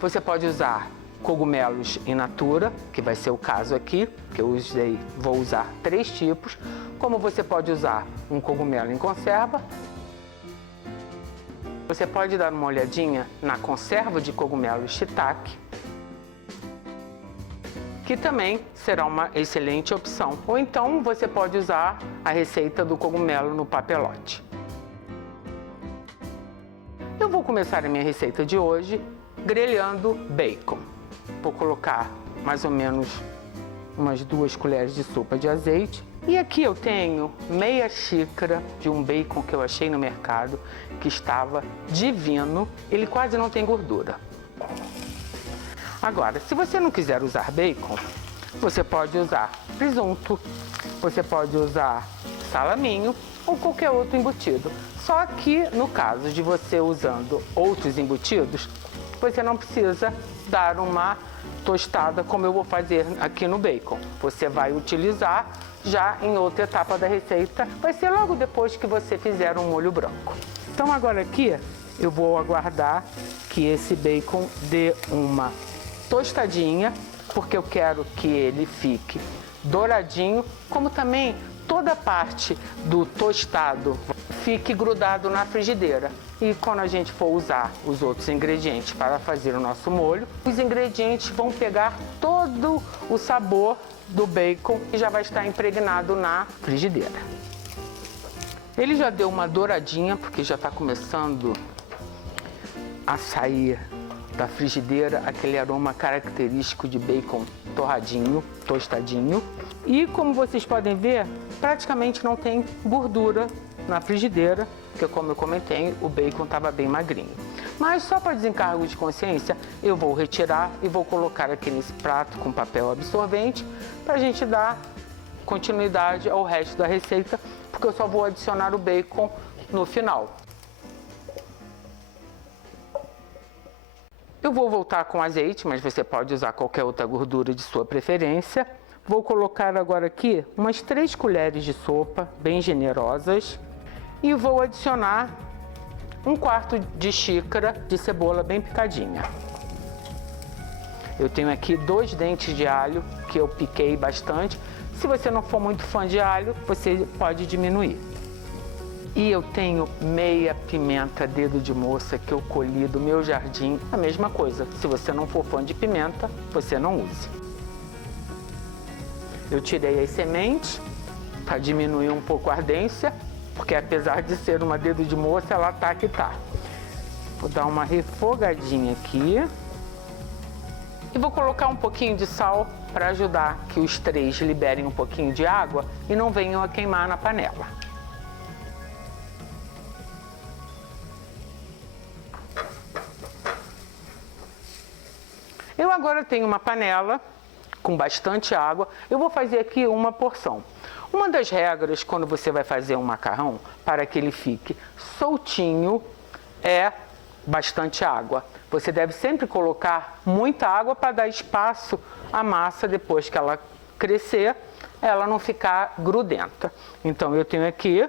Você pode usar cogumelos in natura, que vai ser o caso aqui, que eu vou usar 3 tipos, como você pode usar um cogumelo em conserva. Você pode dar uma olhadinha na conserva de cogumelos shiitake, que também será uma excelente opção. Ou então você pode usar a receita do cogumelo no papelote. Eu vou começar a minha receita de hoje grelhando bacon. Vou colocar mais ou menos umas 2 colheres de sopa de azeite. E aqui eu tenho meia xícara de um bacon que eu achei no mercado, que estava divino. Ele quase não tem gordura. Agora, se você não quiser usar bacon, você pode usar presunto, você pode usar salaminho ou qualquer outro embutido. Só que no caso de você usando outros embutidos, você não precisa dar uma tostada como eu vou fazer aqui no bacon. Você vai utilizar já em outra etapa da receita, vai ser logo depois que você fizer um molho branco. Então agora aqui eu vou aguardar que esse bacon dê uma tostadinha, porque eu quero que ele fique douradinho, como também toda a parte do tostado fique grudado na frigideira. E quando a gente for usar os outros ingredientes para fazer o nosso molho, os ingredientes vão pegar todo o sabor do bacon e já vai estar impregnado na frigideira. Ele já deu uma douradinha, porque já está começando a sair da frigideira aquele aroma característico de bacon torradinho, tostadinho. E como vocês podem ver, praticamente não tem gordura na frigideira, porque como eu comentei, o bacon estava bem magrinho. Mas só para desencargo de consciência, eu vou retirar e vou colocar aqui nesse prato com papel absorvente para a gente dar continuidade ao resto da receita, porque eu só vou adicionar o bacon no final. Eu vou voltar com azeite, mas você pode usar qualquer outra gordura de sua preferência. Vou colocar agora aqui umas 3 colheres de sopa, bem generosas. E vou adicionar 1/4 de xícara de cebola bem picadinha. Eu tenho aqui 2 dentes de alho que eu piquei bastante. Se você não for muito fã de alho, você pode diminuir. E eu tenho meia pimenta dedo de moça que eu colhi do meu jardim. A mesma coisa, se você não for fã de pimenta, você não use. Eu tirei as sementes para diminuir um pouco a ardência, porque apesar de ser uma dedo de moça, ela tá que tá. Vou dar uma refogadinha aqui. E vou colocar um pouquinho de sal para ajudar que os 3 liberem um pouquinho de água e não venham a queimar na panela. Eu agora tenho uma panela com bastante água. Eu vou fazer aqui uma porção. Uma das regras quando você vai fazer um macarrão, para que ele fique soltinho, é bastante água. Você deve sempre colocar muita água para dar espaço à massa depois que ela crescer, ela não ficar grudenta. Então eu tenho aqui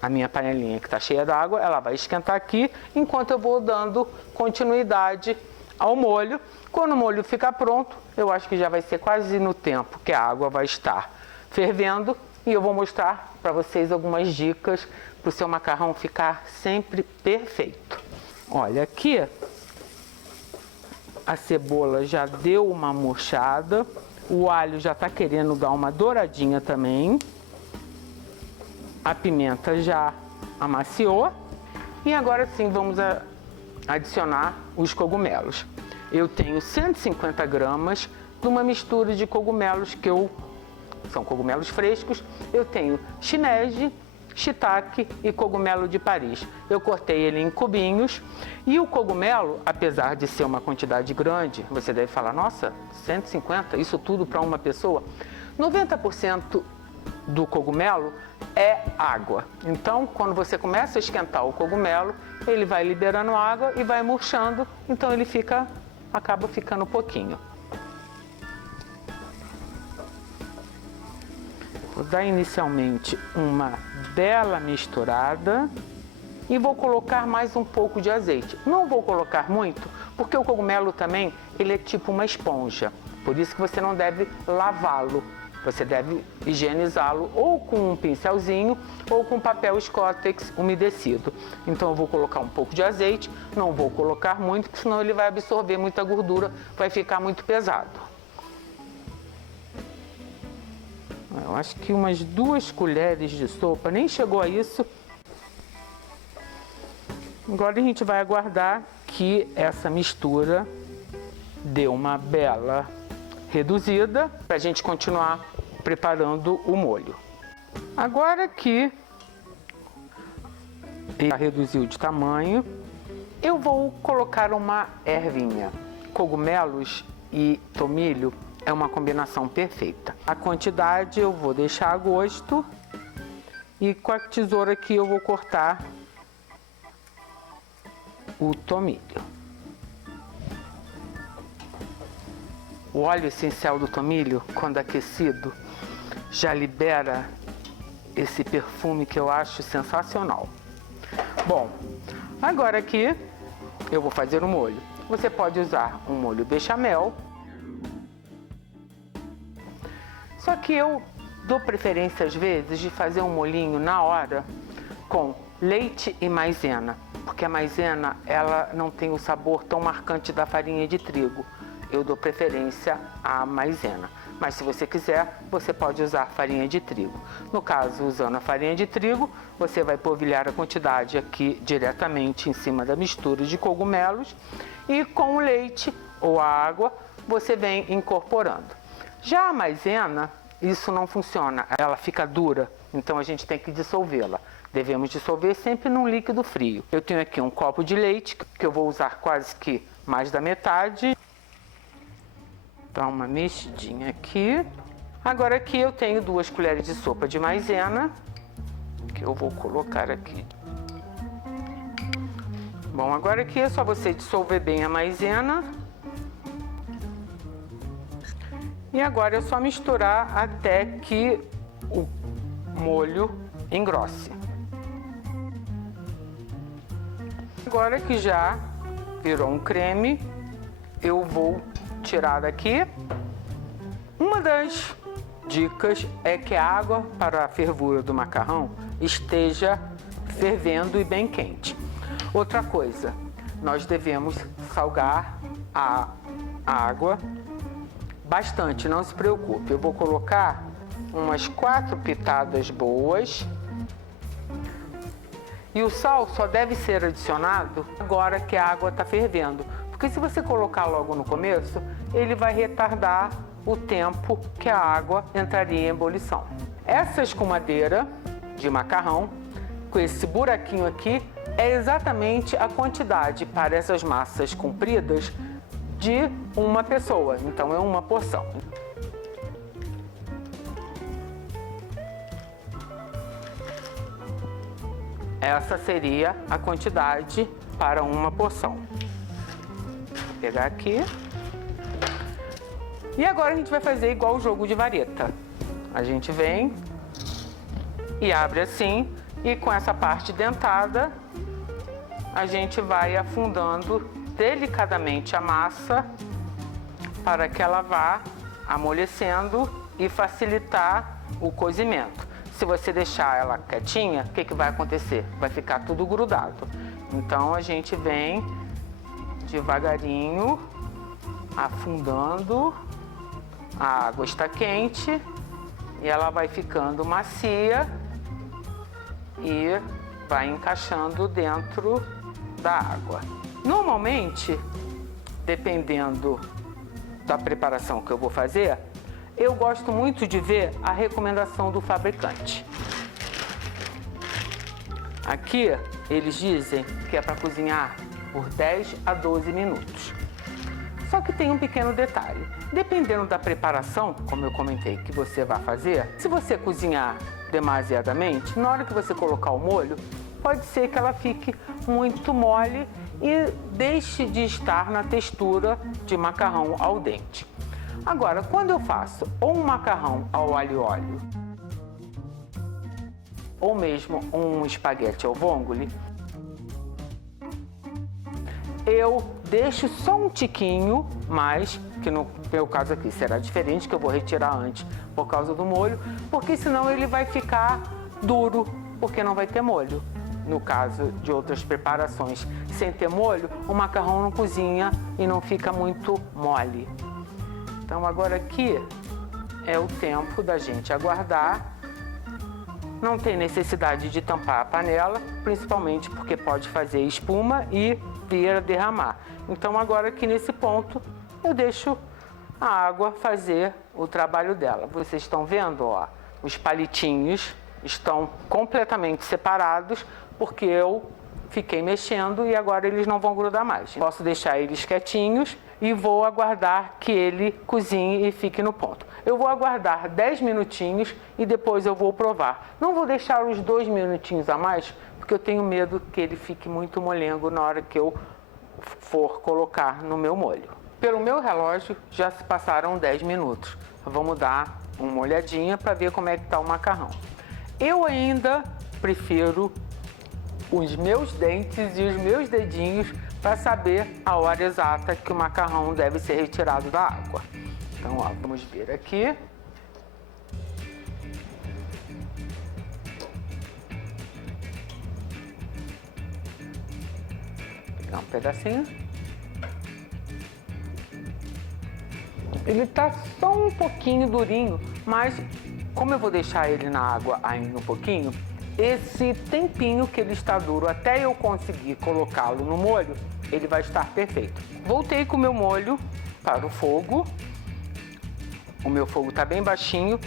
a minha panelinha que está cheia d'água, ela vai esquentar aqui enquanto eu vou dando continuidade ao molho. Quando o molho ficar pronto, eu acho que já vai ser quase no tempo que a água vai estar fervendo e eu vou mostrar para vocês algumas dicas para o seu macarrão ficar sempre perfeito. Olha, aqui a cebola já deu uma murchada, o alho já está querendo dar uma douradinha também, a pimenta já amaciou e agora sim vamos adicionar os cogumelos. Eu tenho 150 gramas de uma mistura de cogumelos são cogumelos frescos. Eu tenho shimeji, shiitake e cogumelo de Paris. Eu cortei ele em cubinhos e o cogumelo, apesar de ser uma quantidade grande, você deve falar, nossa, 150, isso tudo para uma pessoa? 90% do cogumelo é água. Então, quando você começa a esquentar o cogumelo, ele vai liberando água e vai murchando, então ele acaba ficando pouquinho. Vou dar inicialmente uma bela misturada e vou colocar mais um pouco de azeite. Não vou colocar muito, Porque o cogumelo também, ele é tipo uma esponja. Por isso que você não deve lavá-lo. Você deve higienizá-lo ou com um pincelzinho ou com papel Scottex umedecido. Então eu vou colocar um pouco de azeite, não vou colocar muito, porque senão ele vai absorver muita gordura, vai ficar muito pesado. Eu acho que umas 2 colheres de sopa, nem chegou a isso. Agora a gente vai aguardar que essa mistura dê uma bela reduzida para a gente continuar preparando o molho. Agora que ele reduziu de tamanho, eu vou colocar uma ervinha. Cogumelos e tomilho é uma combinação perfeita. A quantidade eu vou deixar a gosto e com a tesoura aqui eu vou cortar o tomilho. O óleo essencial do tomilho, quando aquecido, já libera esse perfume que eu acho sensacional. Bom, agora aqui eu vou fazer o molho. Você pode usar um molho bechamel, só que eu dou preferência às vezes de fazer um molhinho na hora com leite e maisena, porque a maisena ela não tem o sabor tão marcante da farinha de trigo. Eu dou preferência à maisena, mas se você quiser, você pode usar farinha de trigo. No caso, usando a farinha de trigo, você vai polvilhar a quantidade aqui diretamente em cima da mistura de cogumelos e com o leite ou a água você vem incorporando. Já a maisena, isso não funciona, ela fica dura, então a gente tem que dissolvê-la. Devemos dissolver sempre num líquido frio. Eu tenho aqui um copo de leite, que eu vou usar quase que mais da metade. Dá uma mexidinha aqui. Agora aqui eu tenho 2 colheres de sopa de maisena, que eu vou colocar aqui. Bom, agora aqui é só você dissolver bem a maisena. E agora é só misturar até que o molho engrosse. Agora que já virou um creme, eu vou tirar daqui. Uma das dicas é que a água para a fervura do macarrão esteja fervendo e bem quente. Outra coisa, nós devemos salgar a água bastante, não se preocupe. Eu vou colocar umas 4 pitadas boas. E o sal só deve ser adicionado agora que a água está fervendo. Porque se você colocar logo no começo, ele vai retardar o tempo que a água entraria em ebulição. Essa escumadeira de macarrão, com esse buraquinho aqui, é exatamente a quantidade para essas massas compridas de uma pessoa. Então é uma porção. Essa seria a quantidade para uma porção. Vou pegar aqui. E agora a gente vai fazer igual o jogo de vareta. A gente vem e abre assim, e com essa parte dentada, a gente vai afundando delicadamente a massa para que ela vá amolecendo e facilitar o cozimento. Se você deixar ela quietinha, o que vai acontecer? Vai ficar tudo grudado. Então a gente vem devagarinho afundando. A água está quente e ela vai ficando macia e vai encaixando dentro da água. Normalmente, dependendo da preparação que eu vou fazer, eu gosto muito de ver a recomendação do fabricante. Aqui eles dizem que é para cozinhar por 10 a 12 minutos. Só que tem um pequeno detalhe. Dependendo da preparação, como eu comentei, que você vai fazer, se você cozinhar demasiadamente, na hora que você colocar o molho, pode ser que ela fique muito mole e deixe de estar na textura de macarrão al dente. Agora, quando eu faço ou um macarrão ao alho e óleo, ou mesmo um espaguete ao vongole, eu deixo só um tiquinho mais, que no meu caso aqui será diferente, que eu vou retirar antes por causa do molho, porque senão ele vai ficar duro, porque não vai ter molho. No caso de outras preparações sem ter molho, o macarrão não cozinha e não fica muito mole. Então agora aqui é o tempo da gente aguardar. Não tem necessidade de tampar a panela, principalmente porque pode fazer espuma e vir a derramar. Então agora aqui nesse ponto eu deixo a água fazer o trabalho dela. Vocês estão vendo, ó, os palitinhos estão completamente separados porque eu fiquei mexendo e agora eles não vão grudar mais. Posso deixar eles quietinhos e vou aguardar que ele cozinhe e fique no ponto. Eu vou aguardar 10 minutinhos e depois eu vou provar. Não vou deixar os 2 minutinhos a mais, porque eu tenho medo que ele fique muito molengo na hora que eu for colocar no meu molho. Pelo meu relógio já se passaram 10 minutos. Vamos dar uma olhadinha para ver como é que está o macarrão. Eu ainda prefiro os meus dentes e os meus dedinhos para saber a hora exata que o macarrão deve ser retirado da água. Então, ó, vamos ver aqui. Pegar um pedacinho. Ele tá só um pouquinho durinho, mas como eu vou deixar ele na água ainda um pouquinho, esse tempinho que ele está duro até eu conseguir colocá-lo no molho, ele vai estar perfeito. Voltei com o meu molho para o fogo. O meu fogo está bem baixinho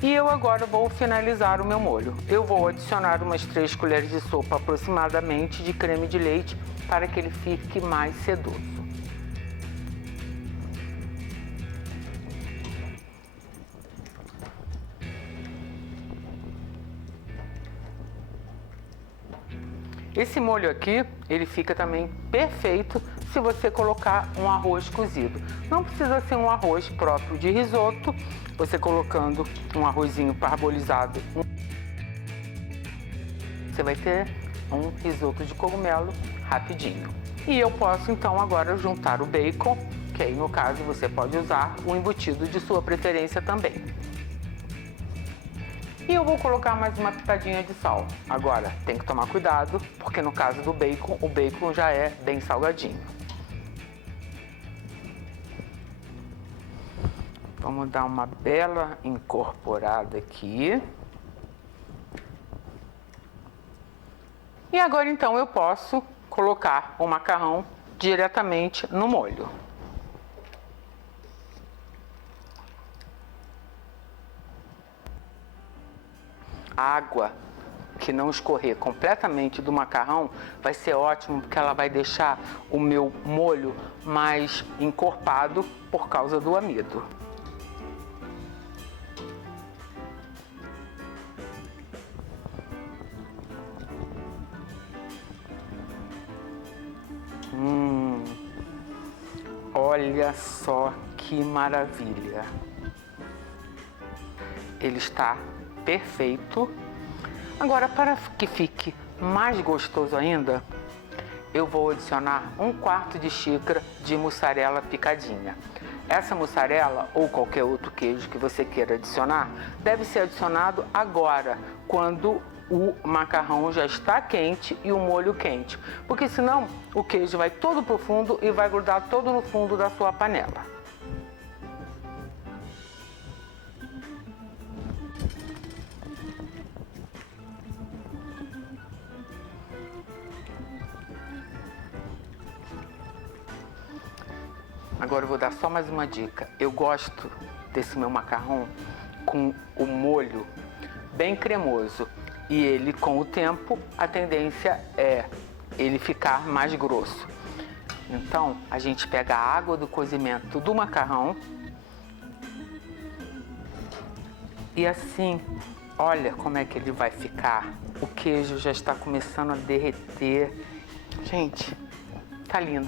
e eu agora vou finalizar o meu molho. Eu vou adicionar umas 3 colheres de sopa aproximadamente de creme de leite para que ele fique mais sedoso. Esse molho aqui, ele fica também perfeito se você colocar um arroz cozido. Não precisa ser um arroz próprio de risoto, você colocando um arrozinho parbolizado, você vai ter um risoto de cogumelo rapidinho. E eu posso então agora juntar o bacon, que aí no caso você pode usar o embutido de sua preferência também. E eu vou colocar mais uma pitadinha de sal. Agora, tem que tomar cuidado, porque no caso do bacon, o bacon já é bem salgadinho. Vamos dar uma bela incorporada aqui. E agora então eu posso colocar o macarrão diretamente no molho. A água que não escorrer completamente do macarrão vai ser ótimo, porque ela vai deixar o meu molho mais encorpado por causa do amido. Olha só que maravilha! Ele está perfeito. Agora, para que fique mais gostoso ainda, eu vou adicionar 1/4 de xícara de mussarela picadinha. Essa mussarela ou qualquer outro queijo que você queira adicionar, deve ser adicionado agora, quando o macarrão já está quente e o molho quente, porque senão o queijo vai todo pro fundo e vai grudar todo no fundo da sua panela. Agora eu vou dar só mais uma dica. Eu gosto desse meu macarrão com o molho bem cremoso. E ele, com o tempo, a tendência é ele ficar mais grosso. Então, a gente pega a água do cozimento do macarrão. E assim, olha como é que ele vai ficar. O queijo já está começando a derreter. Gente, tá lindo.